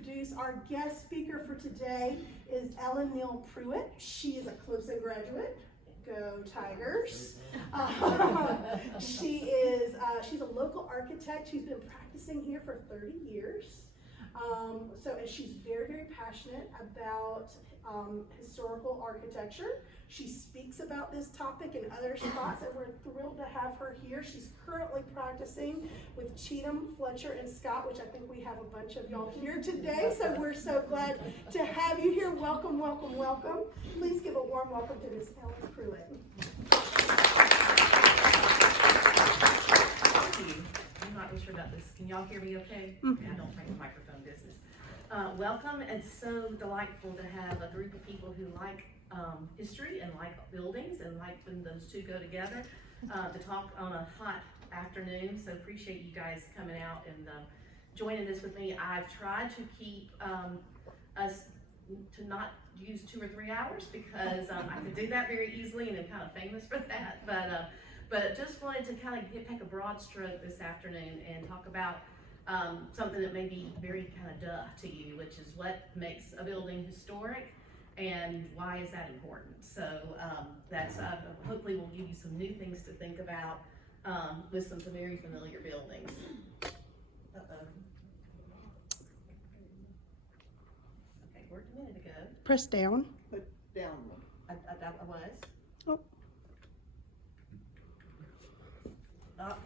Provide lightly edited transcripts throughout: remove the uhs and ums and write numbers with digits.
introduce our guest speaker for today is Neal Pruitt. She is a Clemson graduate. Go Tigers. She's a local architect. She's been practicing here for 30 years. And she's very, very passionate about historical architecture. She speaks about this topic in other spots, and we're thrilled to have her here. She's currently practicing with Chatham, Fletcher, and Scott, which I think we have a bunch of y'all here today, so we're so glad to have you here. Welcome, welcome, welcome. Please give a warm welcome to Ms. Neal Pruitt. Thank you. I'm not really sure about this. Can y'all hear me okay? Mm-hmm. Yeah, I don't bring the microphone business. Welcome. It's so delightful to have a group of people who like history and like buildings and like when those two go together to talk on a hot afternoon. So appreciate you guys coming out and joining this with me. I've tried to keep us to not use 2 or 3 hours because I could do that very easily and I'm kind of famous for that. But just wanted to kind of take a broad stroke this afternoon and talk about something that may be very kind of duh to you, which is what makes a building historic and why is that important. So that's hopefully will give you some new things to think about with some very familiar buildings. Okay, worked a minute ago. Press down. Put down one. I was. Oh. Up.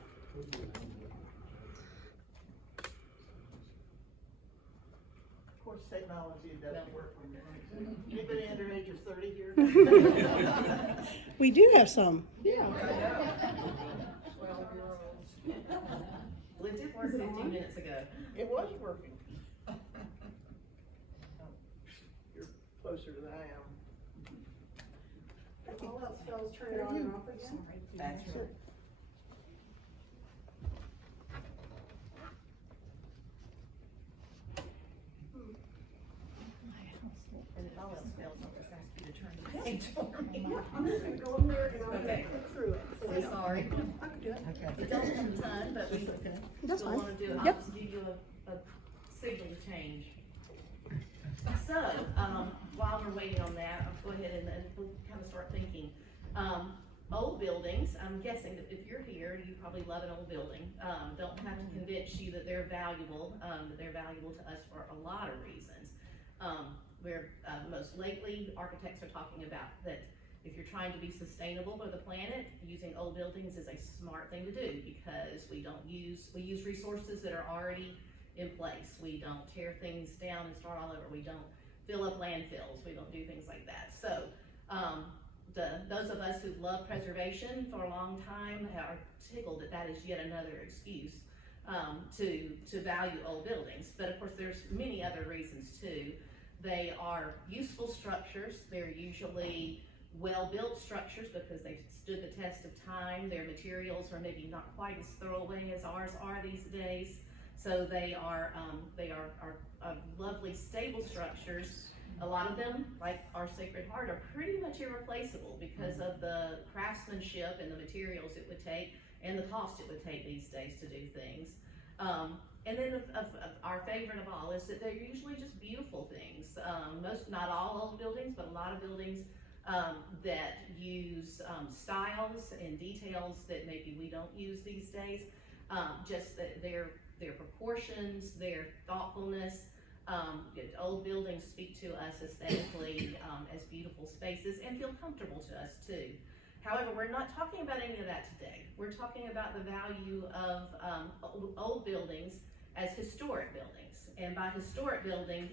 Of course, technology doesn't work when you're anybody under age of 30 here? We do have some. Yeah. 12-year-olds. Well, it did work 15 minutes ago. It was working. You're closer than I am. If all else fails, turn it on and off again. That's right. And if all else fails, I'll just ask you to turn the page for me. I'm just going to go in there and I'm going to Okay. click through it. So I'm sorry. I can do it. It don't have a ton, but we That's still fine. want to do it. I'll Yep. just give you a signal to change. So, while we're waiting on that, I'll go ahead and we'll kind of start thinking. Old buildings, I'm guessing that if you're here, you probably love an old building. Don't have to convince you that they're valuable to us for a lot of reasons. Where most lately, architects are talking about that if you're trying to be sustainable for the planet, using old buildings is a smart thing to do because we use resources that are already in place. We don't tear things down and start all over. We don't fill up landfills. We don't do things like that. So those of us who love preservation for a long time are tickled that that is yet another excuse to value old buildings. But of course, there's many other reasons too. They are useful structures. They're usually well-built structures because they've stood the test of time. Their materials are maybe not quite as throwaway as ours are these days. So they are lovely, stable structures. A lot of them, like our Sacred Heart, are pretty much irreplaceable because of the craftsmanship and the materials it would take and the cost it would take these days to do things. And then our favorite of all is that they're usually just beautiful things. Not all old buildings, but a lot of buildings that use styles and details that maybe we don't use these days. Just that their proportions, their thoughtfulness. Old buildings speak to us aesthetically as beautiful spaces and feel comfortable to us too. However, we're not talking about any of that today. We're talking about the value of old buildings as historic buildings. And by historic buildings,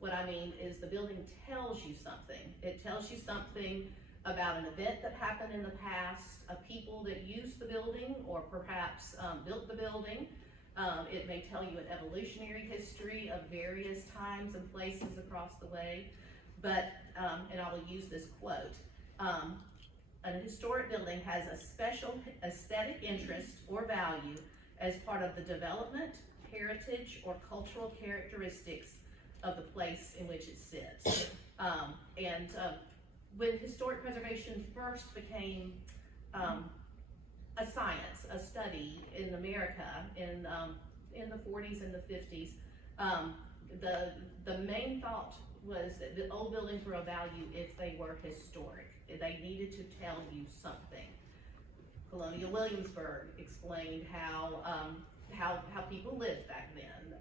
what I mean is the building tells you something. It tells you something about an event that happened in the past, a people that used the building or perhaps built the building. It may tell you an evolutionary history of various times and places across the way. But, and I will use this quote, an historic building has a special aesthetic interest or value as part of the development, heritage, or cultural characteristics of the place in which it sits. When historic preservation first became a science, a study in America in the 40s and the 50s, the main thought was that the old buildings were of value if they were historic. They needed to tell you something. Colonial Williamsburg explained how people lived back then.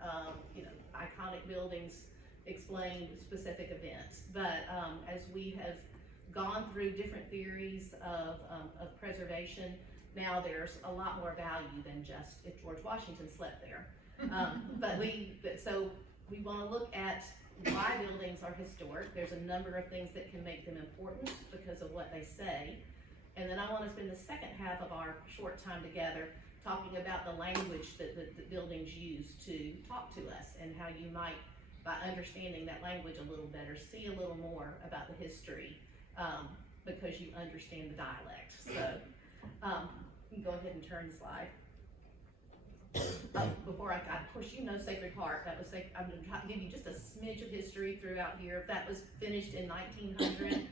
Iconic buildings explained specific events. But as we have gone through different theories of preservation, now there's a lot more value than just if George Washington slept there. So we want to look at why buildings are historic. There's a number of things that can make them important because of what they say. And then I want to spend the second half of our short time together talking about the language that the buildings use to talk to us, and how you might, by understanding that language a little better, see a little more about the history, because you understand the dialect. So you can go ahead and turn the slide. Before of course, Sacred Heart. I'm going to try to give you just a smidge of history throughout here. That was finished in 1900.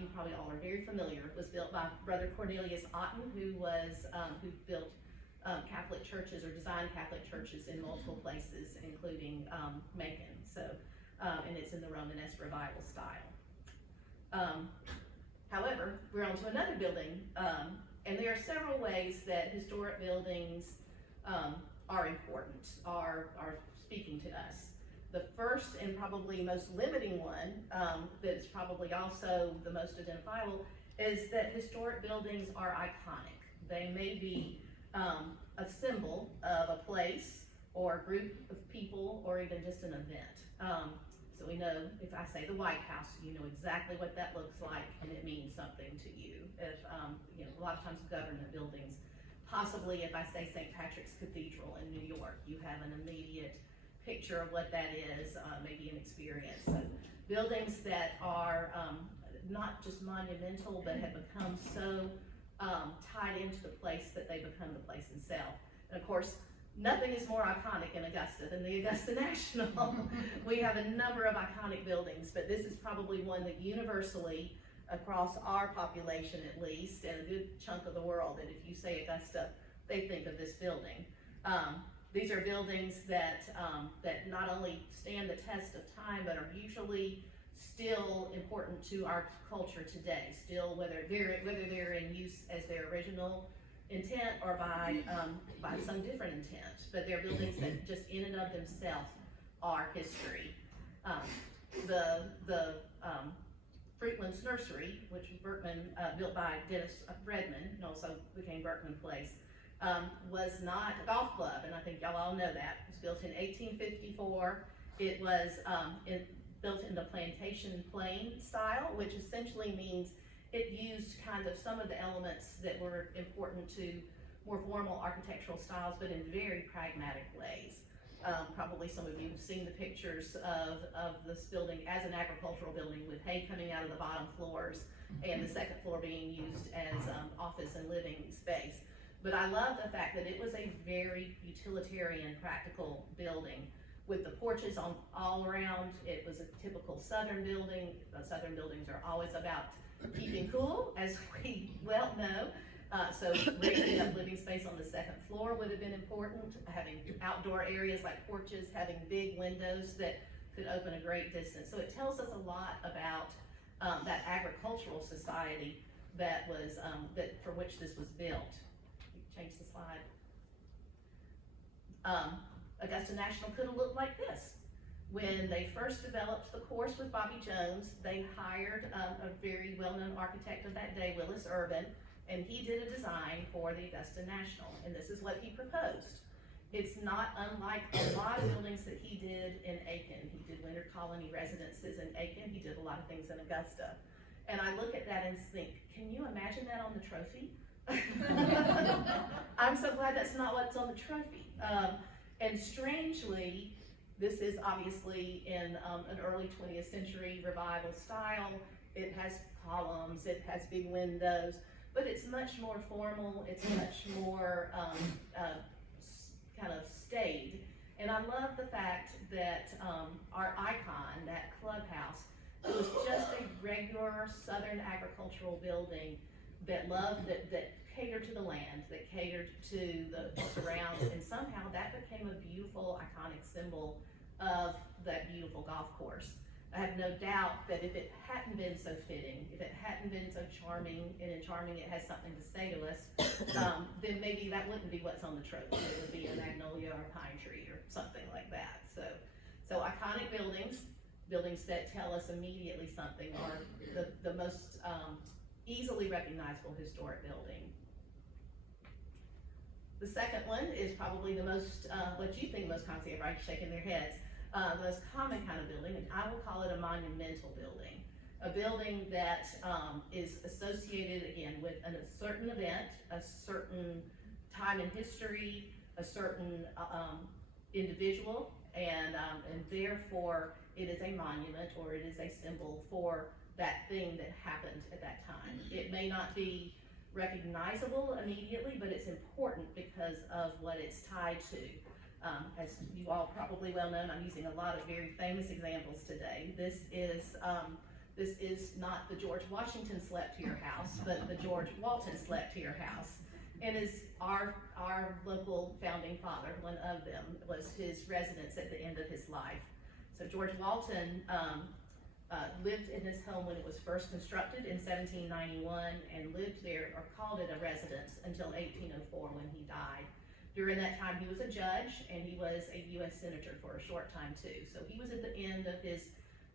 You probably all are very familiar. It was built by Brother Cornelius Otten, who built Catholic churches, or designed Catholic churches in multiple places, including Macon. So, and it's in the Romanesque Revival style. However, we're on to another building, and there are several ways that historic buildings are important, are speaking to us. The first and probably most limiting one, that's probably also the most identifiable, is that historic buildings are iconic. They may be a symbol of a place or a group of people, or even just an event. So we know, if I say the White House, you know exactly what that looks like, and it means something to you. If a lot of times government buildings, possibly if I say St. Patrick's Cathedral in New York, you have an immediate picture of what that is, maybe an experience. So buildings that are not just monumental, but have become so tied into the place that they become the place itself. And of course, nothing is more iconic in Augusta than the Augusta National. We have a number of iconic buildings, but this is probably one that universally, across our population at least, and a good chunk of the world, that if you say Augusta, they think of this building. These are buildings that not only stand the test of time, but are usually still important to our culture today. Still, whether they're in use as their original intent or by some different intent, but they're buildings that just in and of themselves are history. The Frequent's Nursery, which was built by Dennis Redmond, and also became Berkman Place, was not a golf club, and I think y'all all know that. It was built in 1854. It was built in the plantation plain style, which essentially means it used kind of some of the elements that were important to more formal architectural styles, but in very pragmatic ways. Probably some of you have seen the pictures of this building as an agricultural building, with hay coming out of the bottom floors, and the second floor being used as office and living space. But I love the fact that it was a very utilitarian, practical building, with the porches all around. It was a typical Southern building. Southern buildings are always about keeping cool, as we well know. So raising up living space on the second floor would have been important. Having outdoor areas like porches, having big windows that could open a great distance. So it tells us a lot about that agricultural society that was for which this was built. Change the slide. Augusta National could have looked like this. When they first developed the course with Bobby Jones, they hired a very well-known architect of that day, Willis Urban, and he did a design for the Augusta National, and this is what he proposed. It's not unlike a lot of buildings that he did in Aiken. He did winter colony residences in Aiken. He did a lot of things in Augusta. And I look at that and think, can you imagine that on the trophy? I'm so glad that's not what's on the trophy. And strangely, this is obviously in an early 20th century revival style. It has columns, it has big windows, but it's much more formal, it's much more kind of staid. And I love the fact that our icon, that clubhouse, it was just a regular Southern agricultural building that catered to the land, that catered to the surrounds, and somehow that became a beautiful, iconic symbol of that beautiful golf course. I have no doubt that if it hadn't been so fitting, if it hadn't been so charming, and in charming it has something to say to us, then maybe that wouldn't be what's on the trophy. It would be a magnolia or a pine tree or something like that. So iconic buildings, buildings that tell us immediately something, are the most easily recognizable historic building. The second one is probably the most, what you think most common, everybody's shaking their heads. The most common kind of building, and I will call it a monumental building. A building that is associated, again, with a certain event, a certain time in history, a certain individual, and therefore it is a monument, or it is a symbol for that thing that happened at that time. It may not be recognizable immediately, but it's important because of what it's tied to. As you all probably well know, I'm using a lot of very famous examples today. This is not the George Washington slept to your house, but the George Walton slept to your house. And is our local founding father, one of them, was his residence at the end of his life. So George Walton lived in his home when it was first constructed in 1791, and lived there, or called it a residence, until 1804 when he died. During that time, he was a judge, and he was a U.S. senator for a short time too. So he was at the end of his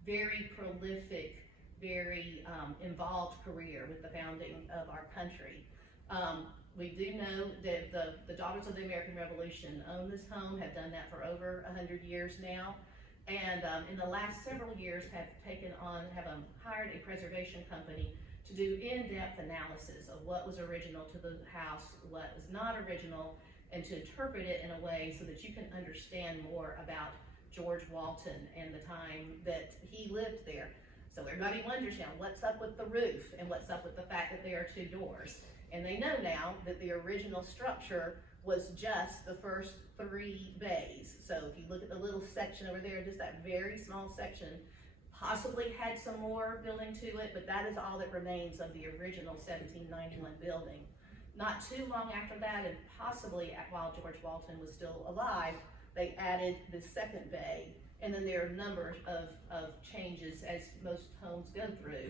very prolific, very involved career with the founding of our country. We do know that the Daughters of the American Revolution own this home, have done that for over 100 years now, and in the last several years have hired a preservation company to do in-depth analysis of what was original to the house, what was not original, and to interpret it in a way so that you can understand more about George Walton and the time that he lived there. So everybody wonders now, what's up with the roof, and what's up with the fact that there are two doors? And they know now that the original structure was just the first 3 bays. So if you look at the little section over there, just that very small section, possibly had some more building to it, but that is all that remains of the original 1791 building. Not too long after that, and possibly while George Walton was still alive, they added the second bay. And then there are a number of changes, as most homes go through,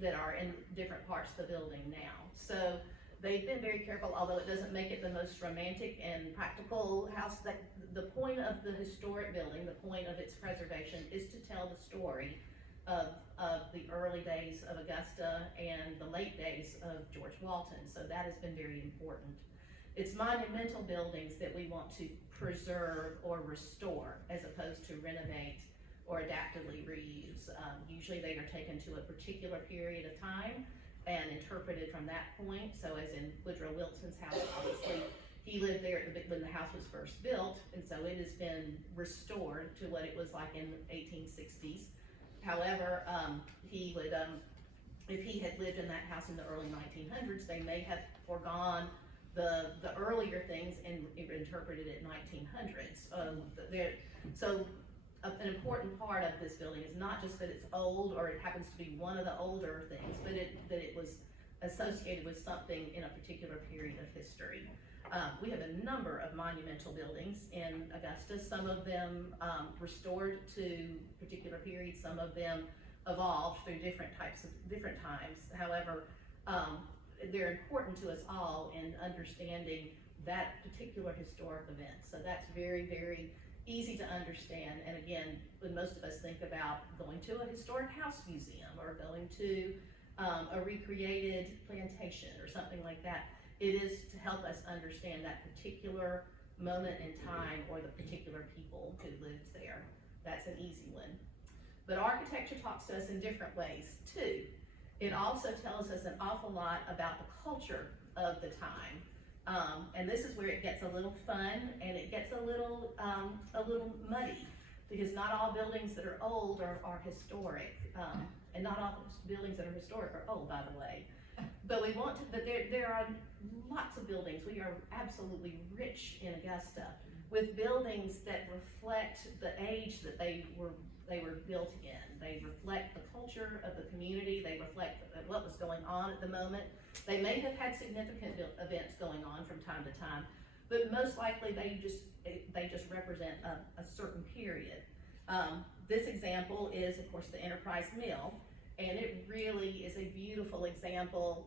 that are in different parts of the building now. So they've been very careful, although it doesn't make it the most romantic and practical house. That the point of the historic building, the point of its preservation, is to tell the story of the early days of Augusta and the late days of George Walton. So that has been very important. It's monumental buildings that we want to preserve or restore, as opposed to renovate or adaptively reuse. Usually they are taken to a particular period of time and interpreted from that point. So as in Woodrow Wilson's house, obviously, he lived there when the house was first built, and so it has been restored to what it was like in the 1860s. However, he would, if he had lived in that house in the early 1900s, they may have foregone the earlier things and interpreted it 1900s. So an important part of this building is not just that it's old, or it happens to be one of the older things, but that it was associated with something in a particular period of history. We have a number of monumental buildings in Augusta, some of them restored to particular periods, some of them evolved through different times. However, they're important to us all in understanding that particular historic event. So that's very, very easy to understand. And again, when most of us think about going to a historic house museum or going to a recreated plantation or something like that, it is to help us understand that particular moment in time or the particular people who lived there. That's an easy one. But architecture talks to us in different ways too. It also tells us an awful lot about the culture of the time. And this is where it gets a little fun, and it gets a little muddy, because not all buildings that are old are historic, and not all buildings that are historic are old, by the way. But we want to, but there are lots of buildings. We are absolutely rich in Augusta with buildings that reflect the age that they were built in. They reflect the culture of the community. They reflect what was going on at the moment. They may have had significant events going on from time to time, but most likely they just represent a certain period. This example is, of course, the Enterprise Mill, and it really is a beautiful example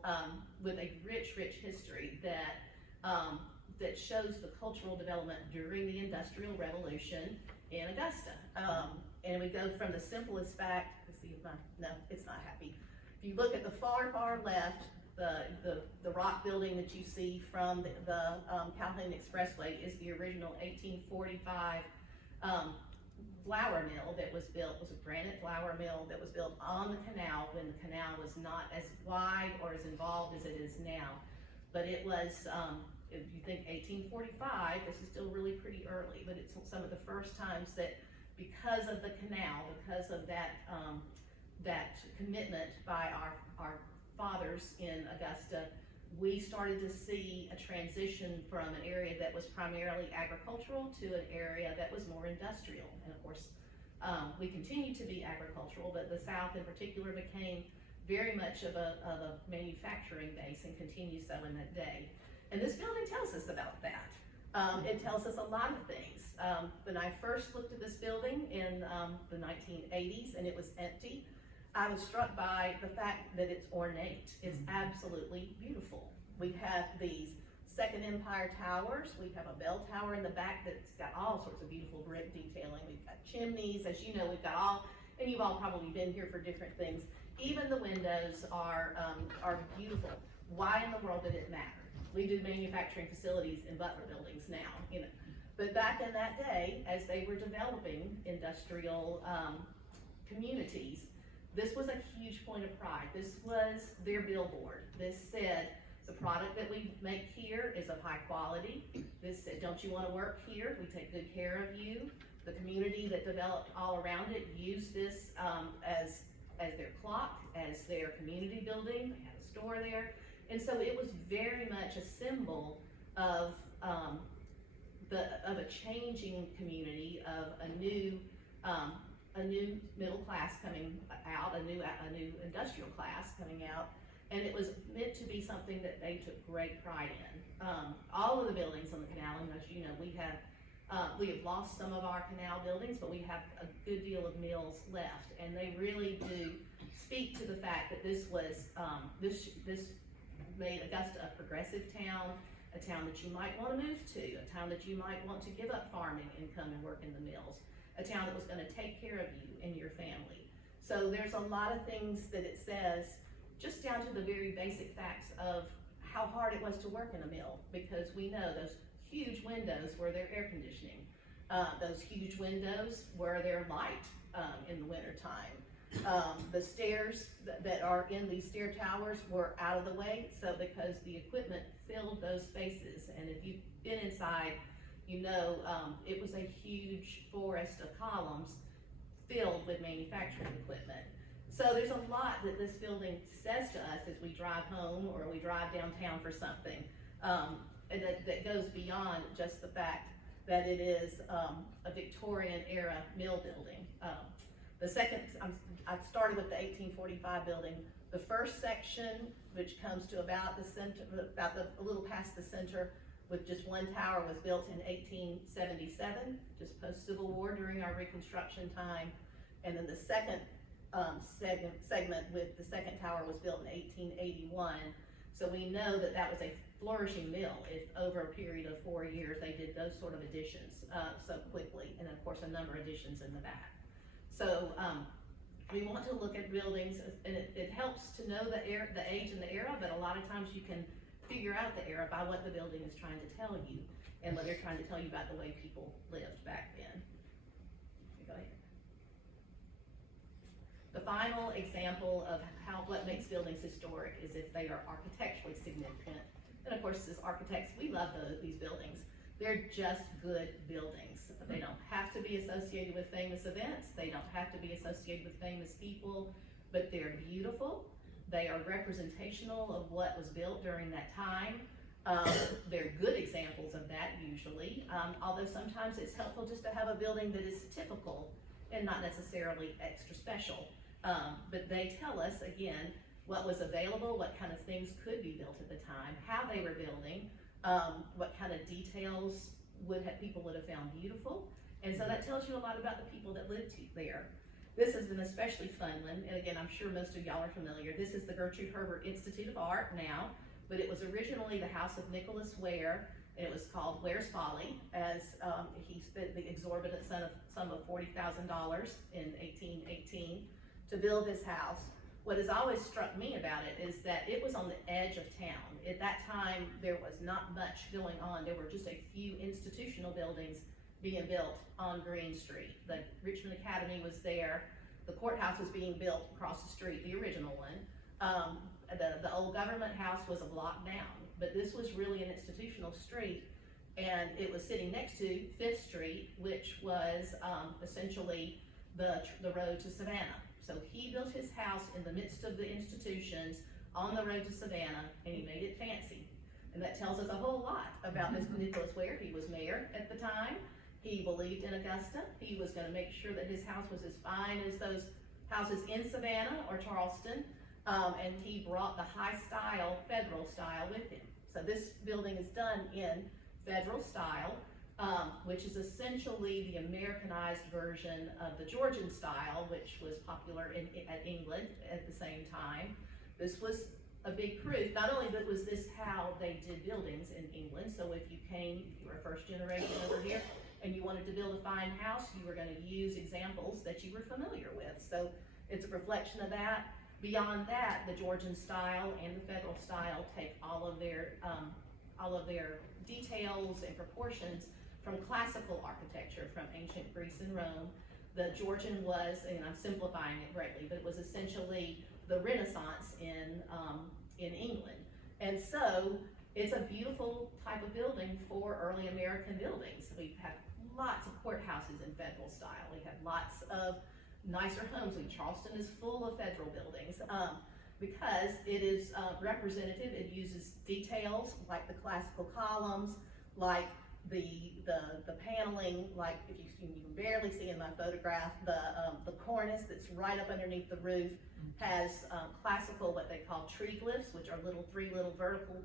with a rich history that shows the cultural development during the Industrial Revolution in Augusta. And we go from the simplest fact, let's see, no, it's not happy. If you look at the far left, the rock building that you see from the Calhoun Expressway is the original 1845 flour mill that was built. It was a granite flour mill that was built on the canal when the canal was not as wide or as involved as it is now. But it was, if you think 1845, this is still really pretty early, but it's some of the first times that because of the canal, because of that, that commitment by our fathers in Augusta, we started to see a transition from an area that was primarily agricultural to an area that was more industrial. And of course, we continue to be agricultural, but the South in particular became very much of a manufacturing base and continues so in that day. And this building tells us about that. It tells us a lot of things. When I first looked at this building in the 1980s and it was empty, I was struck by the fact that it's ornate. It's absolutely beautiful. We have these Second Empire towers. We have a bell tower in the back that's got all sorts of beautiful brick detailing. We've got chimneys, as you know, we've got all, and you've all probably been here for different things. Even the windows are beautiful. Why in the world did it matter? We do manufacturing facilities in Butler buildings now, you know. But back in that day, as they were developing industrial communities, this was a huge point of pride. This was their billboard. This said, the product that we make here is of high quality. This said, don't you want to work here? We take good care of you. The community that developed all around it used this as their clock, as their community building. They had a store there. And so it was very much a symbol of a changing community, of a new middle class coming out, a new industrial class coming out, and it was meant to be something that they took great pride in. All of the buildings on the canal, and as you know, we have lost some of our canal buildings, but we have a good deal of mills left, and they really do speak to the fact that this was this made Augusta a progressive town, a town that you might want to move to, a town that you might want to give up farming and come and work in the mills, a town that was going to take care of you and your family. So there's a lot of things that it says, just down to the very basic facts of how hard it was to work in a mill, because we know those huge windows were their air conditioning. Those huge windows were their light in the winter time. The stairs that are in these stair towers were out of the way, so because the equipment filled those spaces, and if you've been inside, you know it was a huge forest of columns filled with manufacturing equipment. So there's a lot that this building says to us as we drive home or we drive downtown for something, and that goes beyond just the fact that it is a Victorian era mill building. The second, I started with the 1845 building. The first section, which comes to about the center, a little past the center, with just one tower, was built in 1877, just post-Civil War during our Reconstruction time. And then the second segment with the second tower was built in 1881. So we know that that was a flourishing mill if over a period of 4 years they did those sort of additions so quickly. And then of course a number of additions in the back. So we want to look at buildings, and it helps to know the age and the era, but a lot of times you can figure out the era by what the building is trying to tell you and what they're trying to tell you about the way people lived back then. Go ahead. The final example of what makes buildings historic is if they are architecturally significant. And of course, as architects, we love these buildings. They're just good buildings. They don't have to be associated with famous events. They don't have to be associated with famous people, but they're beautiful. They are representational of what was built during that time. They're good examples of that usually, although sometimes it's helpful just to have a building that is typical and not necessarily extra special. But they tell us, again, what was available, what kind of things could be built at the time, how they were building, what kind of details people would have found beautiful. And so that tells you a lot about the people that lived there. This is an especially fun one, and again, I'm sure most of y'all are familiar. This is the Gertrude Herbert Institute of Art now, but it was originally the house of Nicholas Ware, and it was called Ware's Folly, as he spent the exorbitant sum of $40,000 in 1818 to build this house. What has always struck me about it is that it was on the edge of town. At that time, there was not much going on. There were just a few institutional buildings being built on Green Street. The Richmond Academy was there. The courthouse was being built across the street, the original one. The old government house was a block down, but this was really an institutional street, and it was sitting next to 5th Street, which was essentially the road to Savannah. So he built his house in the midst of the institutions on the road to Savannah, and he made it fancy. And that tells us a whole lot about this Nicholas Ware. He was mayor at the time. He believed in Augusta. He was going to make sure that his house was as fine as those houses in Savannah or Charleston, and he brought the high style, federal style with him. So this building is done in federal style, which is essentially the Americanized version of the Georgian style, which was popular at England at the same time. This was a big proof, not only that was this how they did buildings in England, so if you were a first generation over here, and you wanted to build a fine house, you were going to use examples that you were familiar with. So it's a reflection of that. Beyond that, the Georgian style and the federal style take all of their details and proportions from classical architecture from ancient Greece and Rome. The Georgian was, and I'm simplifying it greatly, but it was essentially the Renaissance in England. And so it's a beautiful type of building for early American buildings. We have lots of courthouses in federal style. We have lots of nicer homes. Charleston is full of federal buildings because it is representative. It uses details like the classical columns, like the paneling, like if you can barely see in my photograph, the cornice that's right up underneath the roof has classical, what they call tree glyphs, which are three little vertical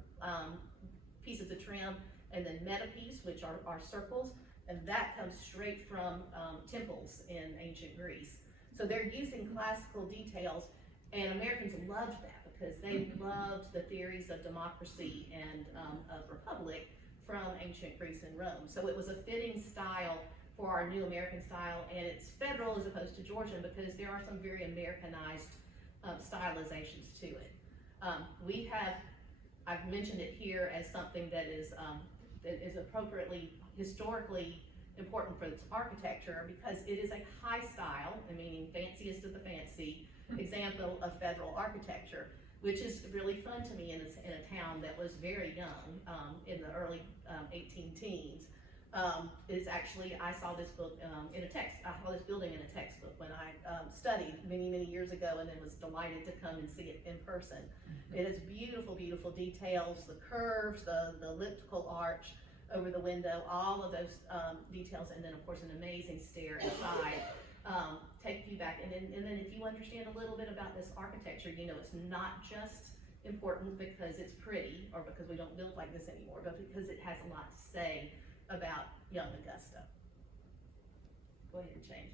pieces of trim, and then metapiece, which are circles, and that comes straight from temples in ancient Greece. So they're using classical details, and Americans loved that because they loved the theories of democracy and of republic from ancient Greece and Rome. So it was a fitting style for our new American style, and it's federal as opposed to Georgian because there are some very Americanized stylizations to it. I've mentioned it here as something that is appropriately historically important for its architecture because it is a high style, meaning fanciest of the fancy, example of federal architecture, which is really fun to me in a town that was very young in the early 18 teens. It's actually, I saw this book I saw this building in a textbook when I studied many years ago, and then was delighted to come and see it in person. It has beautiful, beautiful details, the curves, the elliptical arch over the window, all of those details, and then of course an amazing stair inside. Take you back, and then if you understand a little bit about this architecture, you know it's not just important because it's pretty or because we don't build like this anymore, but because it has a lot to say about young Augusta. Go ahead and change.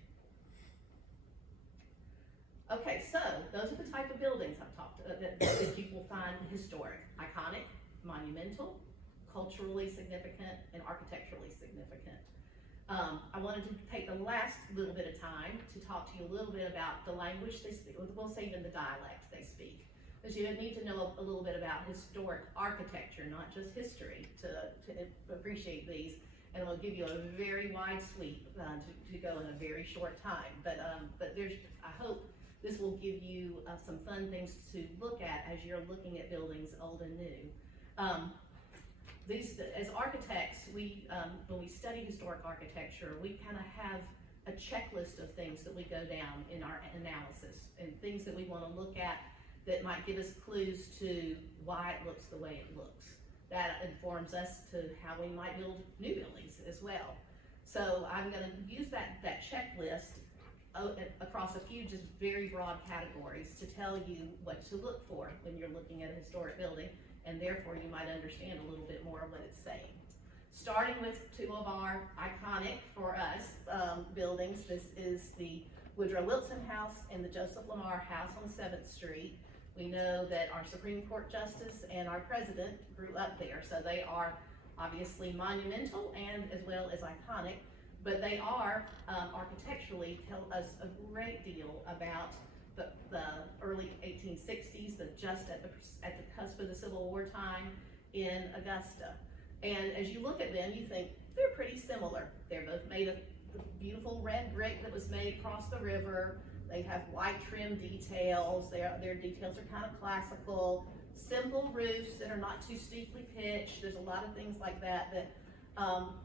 Okay, so those are the type of buildings I've talked that you will find historic, iconic, monumental, culturally significant, and architecturally significant. I wanted to take the last little bit of time to talk to you a little bit about the language they speak, we'll say even the dialect they speak. Because you need to know a little bit about historic architecture, not just history, to appreciate these. And we'll give you a very wide sweep to go in a very short time. But I hope this will give you some fun things to look at as you're looking at buildings old and new. As architects, when we study historic architecture, we kind of have a checklist of things that we go down in our analysis and things that we want to look at that might give us clues to why it looks the way it looks. That informs us to how we might build new buildings as well. So I'm going to use that checklist across a few just very broad categories to tell you what to look for when you're looking at a historic building, and therefore you might understand a little bit more of what it's starting with two of our iconic for us buildings. This is the Woodrow Wilson House and the Joseph Lamar House on 7th Street. We know that our Supreme Court Justice and our President grew up there, so they are obviously monumental and as well as iconic, but they are architecturally tell us a great deal about the early 1860s, just at the cusp of the Civil War time in Augusta. And as you look at them, you think they're pretty similar. They're both made of the beautiful red brick that was made across the river. They have white trim details. Their details are kind of classical. Simple roofs that are not too steeply pitched. There's a lot of things like that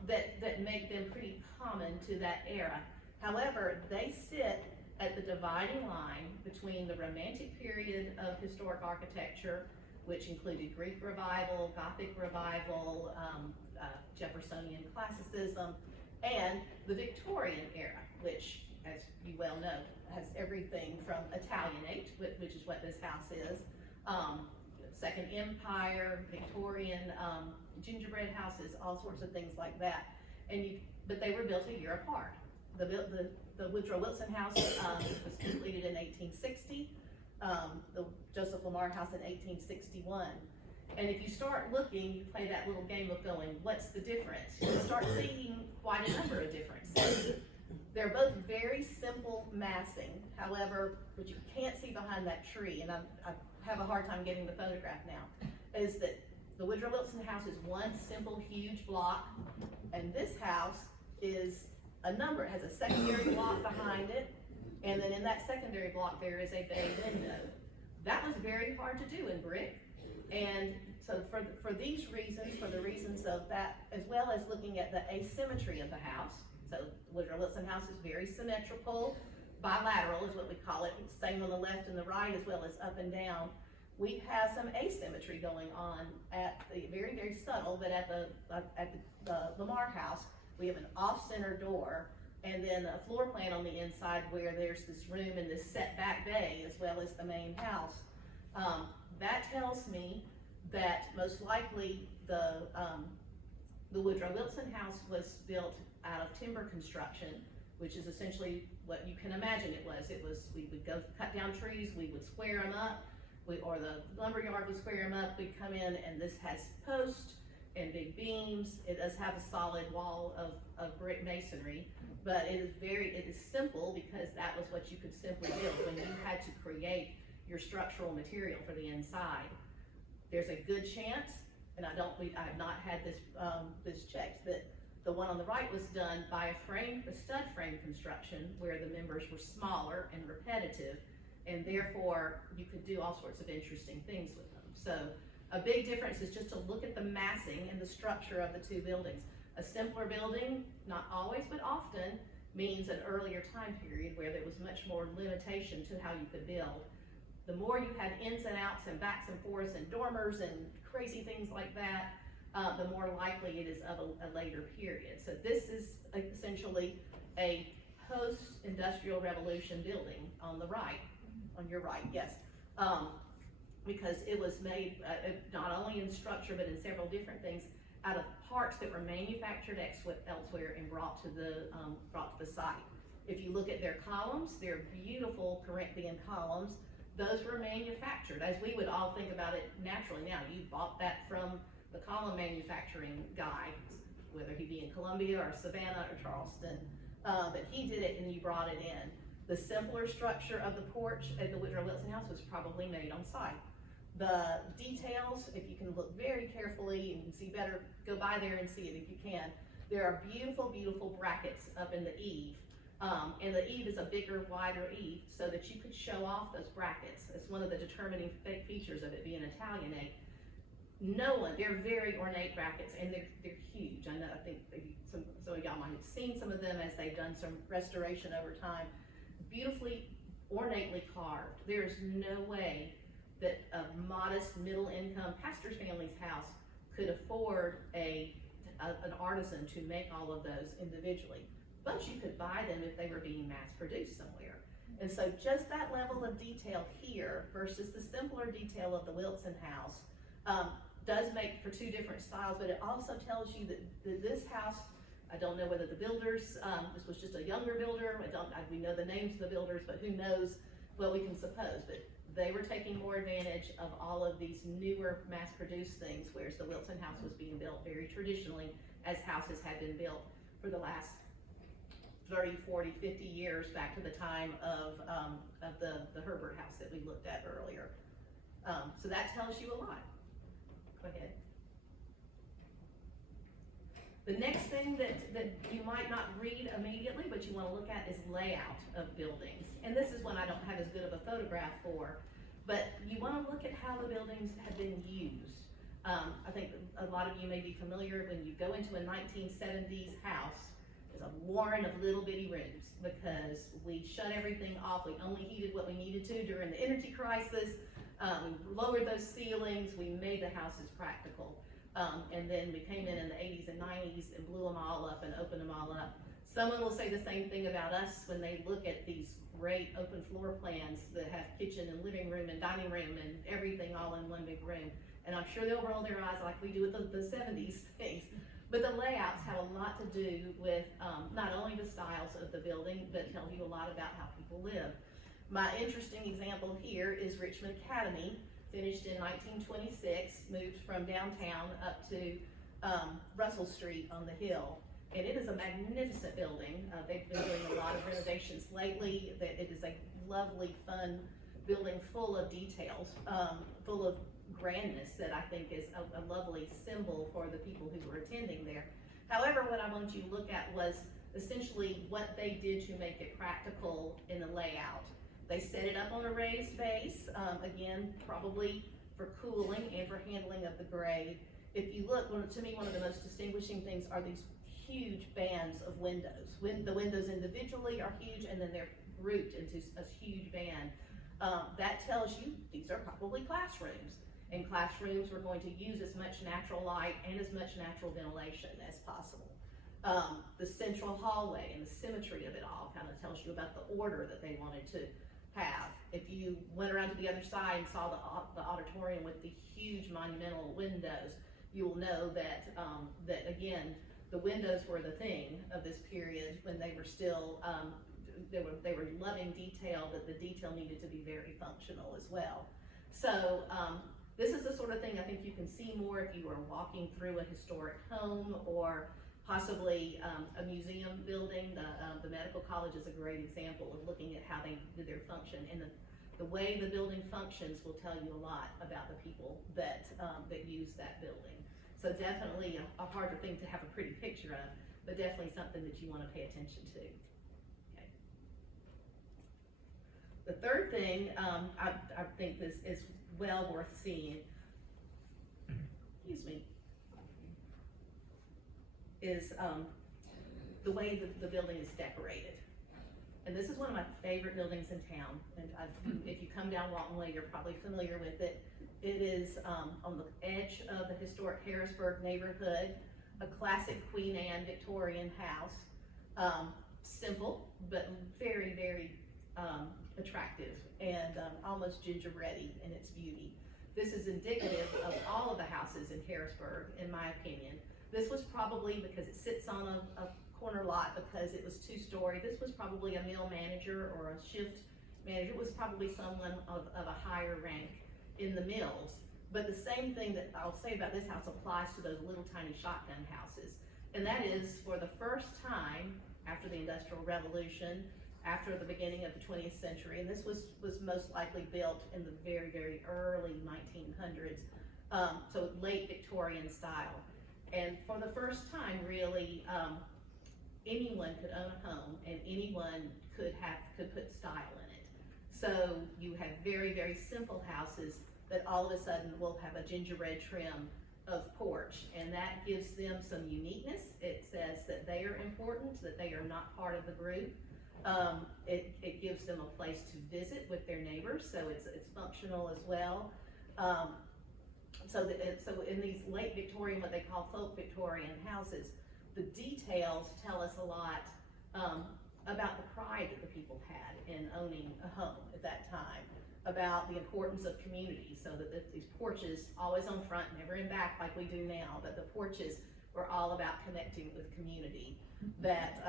that make them pretty common to that era. However, they sit at the dividing line between the Romantic period of historic architecture, which included Greek Revival, Gothic Revival, Jeffersonian Classicism, and the Victorian era, which, as you well know, has everything from Italianate, which is what this house is, Second Empire, Victorian, gingerbread houses, all sorts of things like that. But they were built a year apart. The Woodrow Wilson House was completed in 1860. The Joseph Lamar House in 1861. And if you start looking, you play that little game of going, what's the difference? You start seeing quite a number of differences. They're both very simple massing. However, what you can't see behind that tree, and I have a hard time getting the photograph now, is that the Woodrow Wilson House is one simple, huge block, and this house is has a secondary block behind it, and then in that secondary block there is a bay window. That was very hard to do in brick, and so for these reasons, for the reasons of that, as well as looking at the asymmetry of the house, so Woodrow Wilson House is very symmetrical, bilateral is what we call it, same on the left and the right as well as up and down. We have some asymmetry going on at the very, very subtle, but at the Lamar House, we have an off-center door and then a floor plan on the inside where there's this room and this setback bay as well as the main house. That tells me that most likely the Woodrow Wilson House was built out of timber construction, which is essentially what you can imagine it was. We would go cut down trees, we would square them up, or the lumberyard would square them up, we'd come in, and this has posts and big beams. It does have a solid wall of brick masonry, but it is simple because that was what you could simply build when you had to create your structural material for the inside. There's a good chance, and I have not had this checked, that the one on the right was done by a stud frame construction where the members were smaller and repetitive, and therefore you could do all sorts of interesting things with them. So a big difference is just to look at the massing and the structure of the two buildings. A simpler building, not always but often, means an earlier time period where there was much more limitation to how you could build. The more you had ins and outs and backs and forths and dormers and crazy things like that, the more likely it is of a later period. So this is essentially a post-industrial revolution building on the right, on your right, yes. Because it was made not only in structure but in several different things out of parts that were manufactured elsewhere and brought to the site. If you look at their columns, they're beautiful Corinthian columns. Those were manufactured, as we would all think about it naturally now. You bought that from the column manufacturing guy, whether he be in Columbia or Savannah or Charleston, but he did it and you brought it in. The simpler structure of the porch at the Woodrow Wilson House was probably made on site. The details, if you can look very carefully and you can see better, go by there and see it if you can. There are beautiful, beautiful brackets up in the eave. And the eave is a bigger, wider eave so that you could show off those brackets. It's one of the determining features of it being Italianate. They're very ornate brackets and they're huge. I know, I think some of y'all might have seen some of them as they've done some restoration over time. Beautifully, ornately carved. There's no way that a modest middle-income pastor's family's house could afford an artisan to make all of those individually. But you could buy them if they were being mass-produced somewhere. And so just that level of detail here versus the simpler detail of the Wilson House does make for two different styles, but it also tells you that this house, I don't know whether the builders, this was just a younger builder, we know the names of the builders, but who knows what we can suppose, but they were taking more advantage of all of these newer mass-produced things, whereas the Wilson house was being built very traditionally, as houses had been built for the last 30, 40, 50 years, back to the time of the Herbert house that we looked at earlier. So that tells you a lot. Go ahead. The next thing that you might not read immediately, but you want to look at, is layout of buildings. And this is one I don't have as good of a photograph for, but you want to look at how the buildings have been used. I think a lot of you may be familiar when you go into a 1970s house, there's a warren of little bitty rooms because we shut everything off. We only heated what we needed to during the energy crisis. We lowered those ceilings. We made the houses practical. And then we came in the 80s and 90s and blew them all up and opened them all up. Someone will say the same thing about us when they look at these great open floor plans that have kitchen and living room and dining room and everything all in one big room. And I'm sure they'll roll their eyes like we do with the 70s things. But the layouts have a lot to do with not only the styles of the building, but tell you a lot about how people live. My interesting example here is Richmond Academy, finished in 1926, moved from downtown up to Russell Street on the hill. And it is a magnificent building. They've been doing a lot of renovations lately. It is a lovely, fun building full of details, full of grandness that I think is a lovely symbol for the people who were attending there. However, what I wanted you to look at was essentially what they did to make it practical in the layout. They set it up on a raised base, again, probably for cooling and for handling of the grade. If you look, to me, one of the most distinguishing things are these huge bands of windows. The windows individually are huge, and then they're grouped into a huge band. That tells you these are probably classrooms. And classrooms were going to use as much natural light and as much natural ventilation as possible. The central hallway and the symmetry of it all kind of tells you about the order that they wanted to have. If you went around to the other side and saw the auditorium with the huge monumental windows, you will know that, that again, the windows were the thing of this period when they were still, they were loving detail, but the detail needed to be very functional as well. So this is the sort of thing I think you can see more if you are walking through a historic home or possibly a museum building. The medical college is a great example of looking at how they do their function, and the way the building functions will tell you a lot about the people that use that building. So definitely a harder thing to have a pretty picture of, but definitely something that you want to pay attention to. Okay. The third thing I think this is well worth seeing, excuse me, is the way the building is decorated. And this is one of my favorite buildings in town. And if you come down Walton Way, you're probably familiar with it. It is on the edge of the historic Harrisburg neighborhood, a classic Queen Anne Victorian house. Simple, but very, very attractive and almost gingerbready in its beauty. This is indicative of all of the houses in Harrisburg, in my opinion. This was probably, because it sits on a corner lot, because it was two-story, this was probably a mill manager or a shift manager. It was probably someone of a higher rank in the mills. But the same thing that I'll say about this house applies to those little tiny shotgun houses. And that is, for the first time after the Industrial Revolution, after the beginning of the 20th century, and this was most likely built in the very, very early 1900s, so late Victorian style. And for the first time, really, anyone could own a home and anyone could put style in it. So you have very, very simple houses that all of a sudden will have a gingerbread trim of porch, and that gives them some uniqueness. It says that they are important, that they are not part of the group. It gives them a place to visit with their neighbors, so it's functional as well. So in these late Victorian, what they call folk Victorian houses, the details tell us a lot about the pride that the people had in owning a home at that time, about the importance of community, so that these porches, always on front, never in back like we do now, but the porches were all about connecting with community, that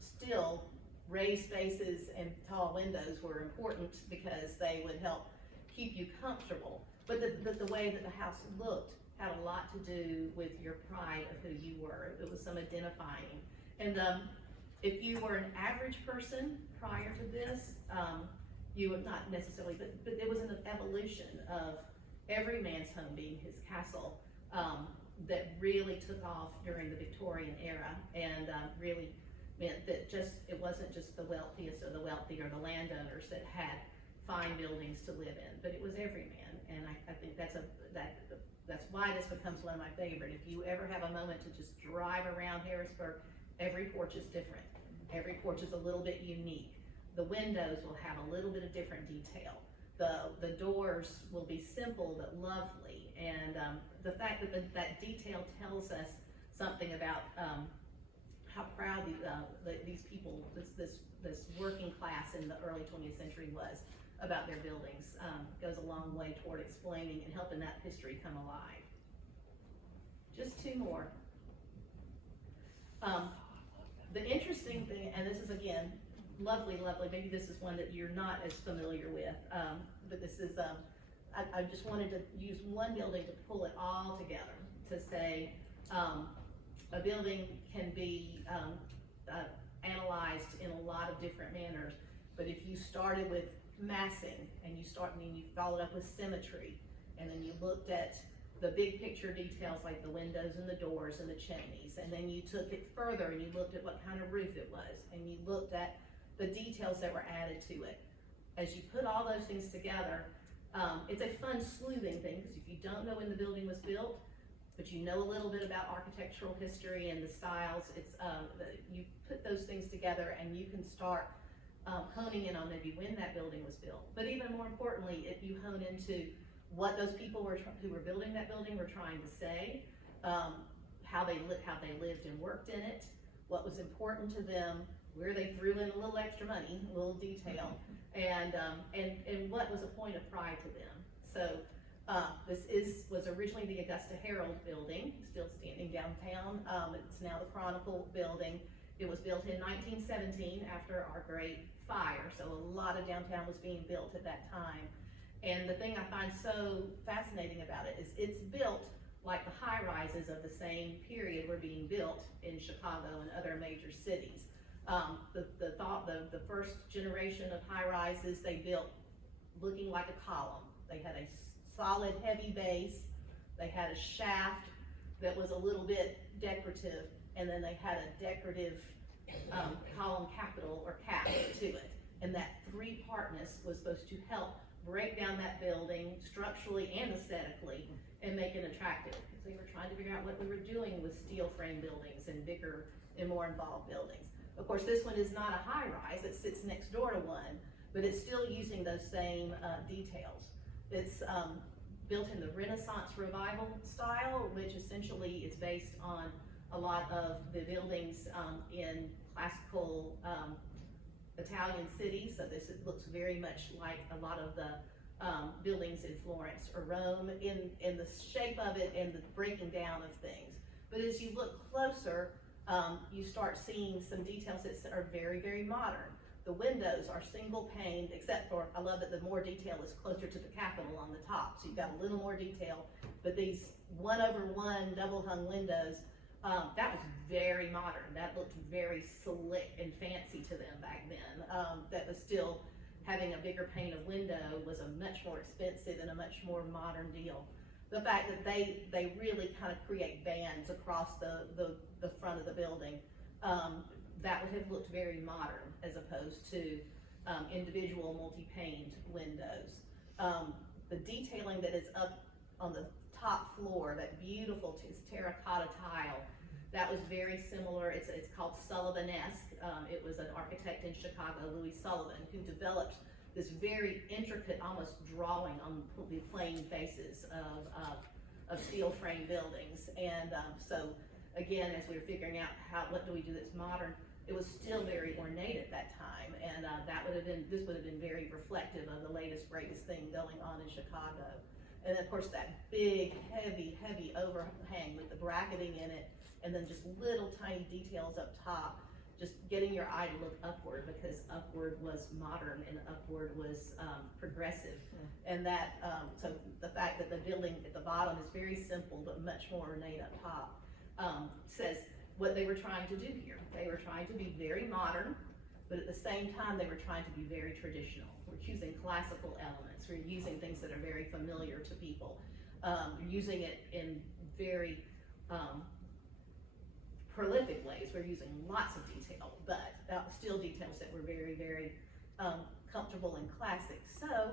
still raised spaces and tall windows were important because they would help keep you comfortable, but the way that the house looked had a lot to do with your pride of who you were. It was some identifying. And if you were an average person prior to this, you would not necessarily, but it was an evolution of every man's home being his castle, that really took off during the Victorian era, and really meant that it wasn't just the wealthiest or the wealthy or the landowners that had fine buildings to live in, but it was every man. And I think that's why this becomes one of my favorite. If you ever have a moment to just drive around Harrisburg, every porch is different. Every porch is a little bit unique. The windows will have a little bit of different detail. The doors will be simple but lovely, and the fact that that detail tells us something about how proud these people, this working class in the early 20th century was about their buildings, goes a long way toward explaining and helping that history come alive. Just two more. The interesting thing, and this is again, lovely, maybe this is one that you're not as familiar with, but this is, I just wanted to use one building to pull it all together, to say a building can be analyzed in a lot of different manners, but if you started with massing, and you followed up with symmetry, and then you looked at the big picture details like the windows and the doors and the chimneys, and then you took it further and you looked at what kind of roof it was, and you looked at the details that were added to it. As you put all those things together, it's a fun sleuthing thing, because if you don't know when the building was built, but you know a little bit about architectural history and the styles, you put those things together and you can start honing in on maybe when that building was built. But even more importantly, if you hone into what those people who were building that building were trying to say, how they lived and worked in it, what was important to them, where they threw in a little extra money, a little detail, and what was a point of pride to them. So this was originally the Augusta Herald building, still standing downtown. It's now the Chronicle building. It was built in 1917 after our Great Fire, so a lot of downtown was being built at that time. And the thing I find so fascinating about it is it's built like the high-rises of the same period were being built in Chicago and other major cities. The first generation of high-rises they built looking like a column. They had a solid, heavy base. They had a shaft that was a little bit decorative, and then they had a decorative column capital or cap to it. And that three-partness was supposed to help break down that building structurally and aesthetically and make it attractive. Because they were trying to figure out what we were doing with steel frame buildings and bigger and more involved buildings. Of course, this one is not a high-rise, it sits next door to one, but it's still using those same details. It's built in the Renaissance Revival style, which essentially is based on a lot of the buildings in classical Italian cities. So it looks very much like a lot of the buildings in Florence or Rome in the shape of it and the breaking down of things. But as you look closer, you start seeing some details that are very, very modern. The windows are single paned, except for, I love that the more detail is closer to the Capitol on the top, so you've got a little more detail. But these 1/1 double hung windows, that was very modern. That looked very slick and fancy to them back then. That was still, having a bigger pane of window was a much more expensive and a much more modern deal. The fact that they really kind of create bands across the front of the building, that would have looked very modern as opposed to individual multi-paned windows. The detailing that is up on the top floor, that beautiful terracotta tile, that was very similar. It's called Sullivan-esque. It was an architect in Chicago, Louis Sullivan, who developed this very intricate, almost drawing on the plain faces of steel frame buildings. And so again, as we were figuring out what do we do that's modern, it was still very ornate at that time, and this would have been very reflective of the latest, greatest thing going on in Chicago. And of course, that big, heavy overhang with the bracketing in it, and then just little tiny details up top, just getting your eye to look upward, because upward was modern and upward was progressive. And that, so the fact that the building at the bottom is very simple but much more ornate up top, says what they were trying to do here. They were trying to be very modern, but at the same time they were trying to be very traditional. We're using classical elements, we're using things that are very familiar to people, using it in very prolific ways. We're using lots of detail, but still details that were very comfortable and classic. So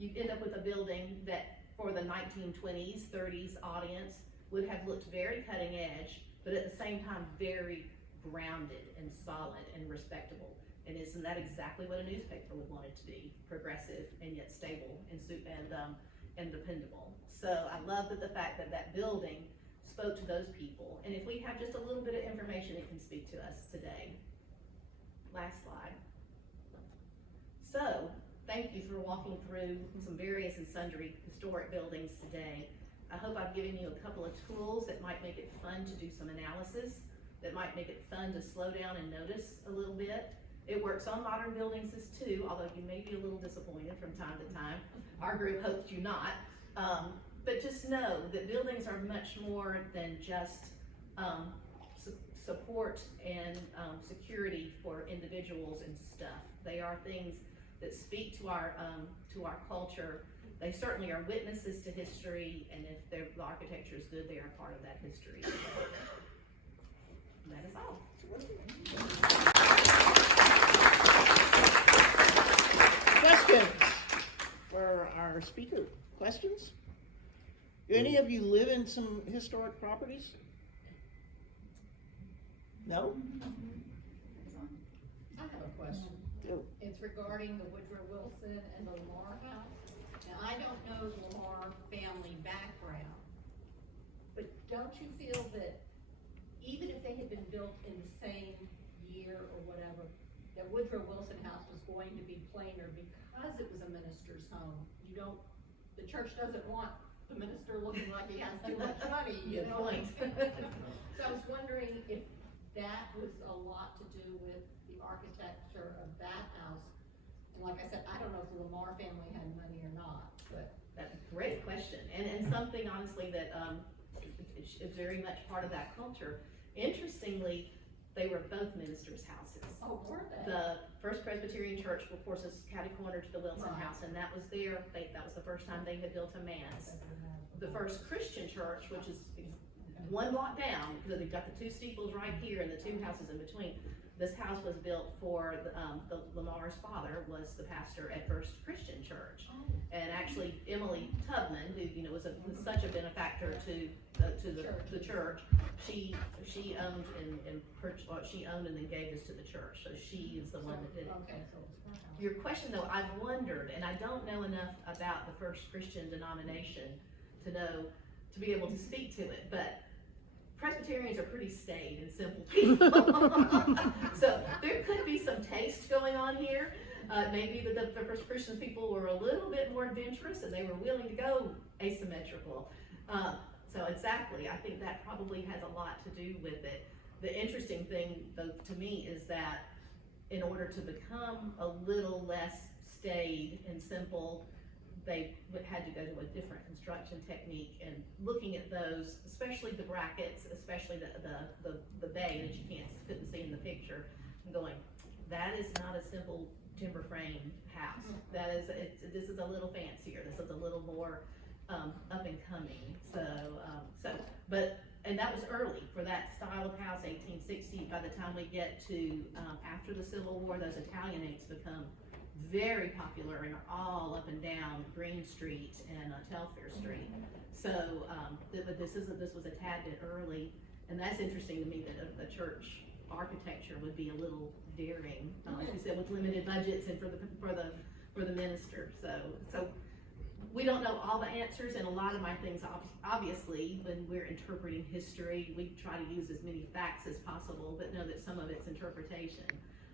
you end up with a building that for the 1920s, 30s audience would have looked very cutting edge, but at the same time very grounded and solid and respectable. And isn't that exactly what a newspaper would want it to be? Progressive and yet stable and dependable. So I love the fact that that building spoke to those people. And if we have just a little bit of information, it can speak to us today. Last slide. So, thank you for walking through some various and sundry historic buildings today. I hope I've given you a couple of tools that might make it fun to do some analysis, that might make it fun to slow down and notice a little bit. It works on modern buildings too, although you may be a little disappointed from time to time. Our group hopes you not. But just know that buildings are much more than just support and security for individuals and stuff. They are things that speak to our culture. They certainly are witnesses to history, and if the architecture is good, they are part of that history. So, that is all. Questions for our speaker? Questions? Do any of you live in some historic properties? No? I have a question. Go. It's regarding the Woodrow Wilson and the Lamar house. Now, I don't know the Lamar family background, but don't you feel that even if they had been built in the same year or whatever, that Woodrow Wilson house was going to be plainer because it was a minister's home? The church doesn't want the minister looking like he has too much money, you Good know? point. So I was wondering if that was a lot to do with the architecture of that house. And like I said, I don't know if the Lamar family had money or not, but. That's a great question, and something honestly that is very much part of that culture. Interestingly, they were both ministers' houses. Oh, were they? The First Presbyterian Church, of course, is catty corner to the Wilson Right. House, and that was that was the first time they had built a manse. The First Christian Church, which is one block down, because they've got the two steeples right here and the two houses in between. This house was built for the Lamar's father was the pastor at First Christian Church, and actually Emily Tubman, who was such a benefactor to the church, she owned she owned and then gave this to the church, so she is the one that did it. Okay, so it's her house. Your question though, I've wondered, and I don't know enough about the First Christian denomination to be able to speak to it, but Presbyterians are pretty staid and simple people. So there could be some taste going on here. Maybe the First Christian people were a little bit more adventurous and they were willing to go asymmetrical. So exactly, I think that probably has a lot to do with it. The interesting thing though to me is that in order to become a little less staid and simple, they had to go to a different construction technique, and looking at those, especially the brackets, especially the bay that you couldn't see in the picture, and going, that is not a simple timber frame house. That is, this is a little fancier. This is a little more up and coming. And that was early for that style of house, 1860. By the time we get to after the Civil War, those Italianates become very popular and are all up and down Green Street and Telfair Street. So, but this was a tad bit early, and that's interesting to me that the church architecture would be a little daring, like you said, with limited budgets and for the minister. So we don't know all the answers, and a lot of my things, obviously, when we're interpreting history, we try to use as many facts as possible, but know that some of it's interpretation.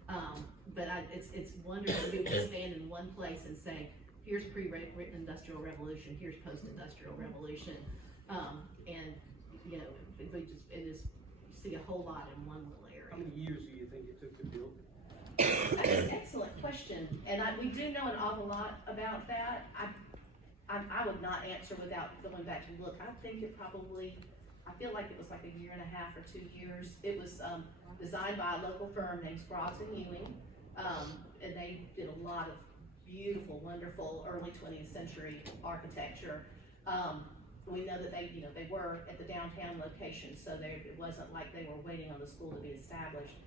But it's wonderful to be able to stand in one place and say, here's pre-industrial revolution, here's post-industrial revolution, and you know, you see a whole lot in one little area. How many years do you think it took to build? That's an excellent question, and we do know an awful lot about that. I would not answer without going back to look. I think it probably, I feel like it was like 1.5 years or 2 years. It was designed by a local firm named Sproggs and Ewing, and they did a lot of beautiful, wonderful early 20th century architecture. We know that they were at the downtown location, so it wasn't like they were waiting on the school to be established.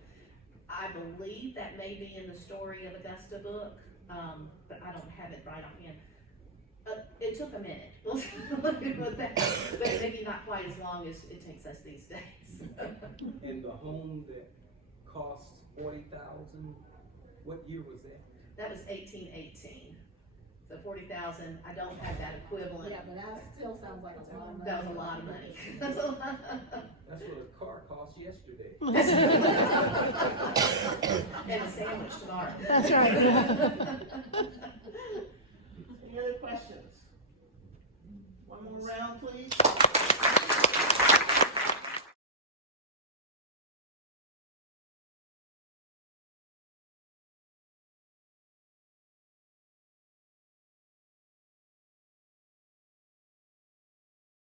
I believe that may be in the Story of Augusta book, but I don't have it right offhand. It took a minute, but maybe not quite as long as it takes us these days. And the home that cost $40,000, what year was that? That was 1818. So 40,000. I don't have that equivalent. Yeah, but that still sounds like a lot of money. That was a lot of money. That's a lot. That's what a car cost yesterday. And a sandwich tomorrow. That's right.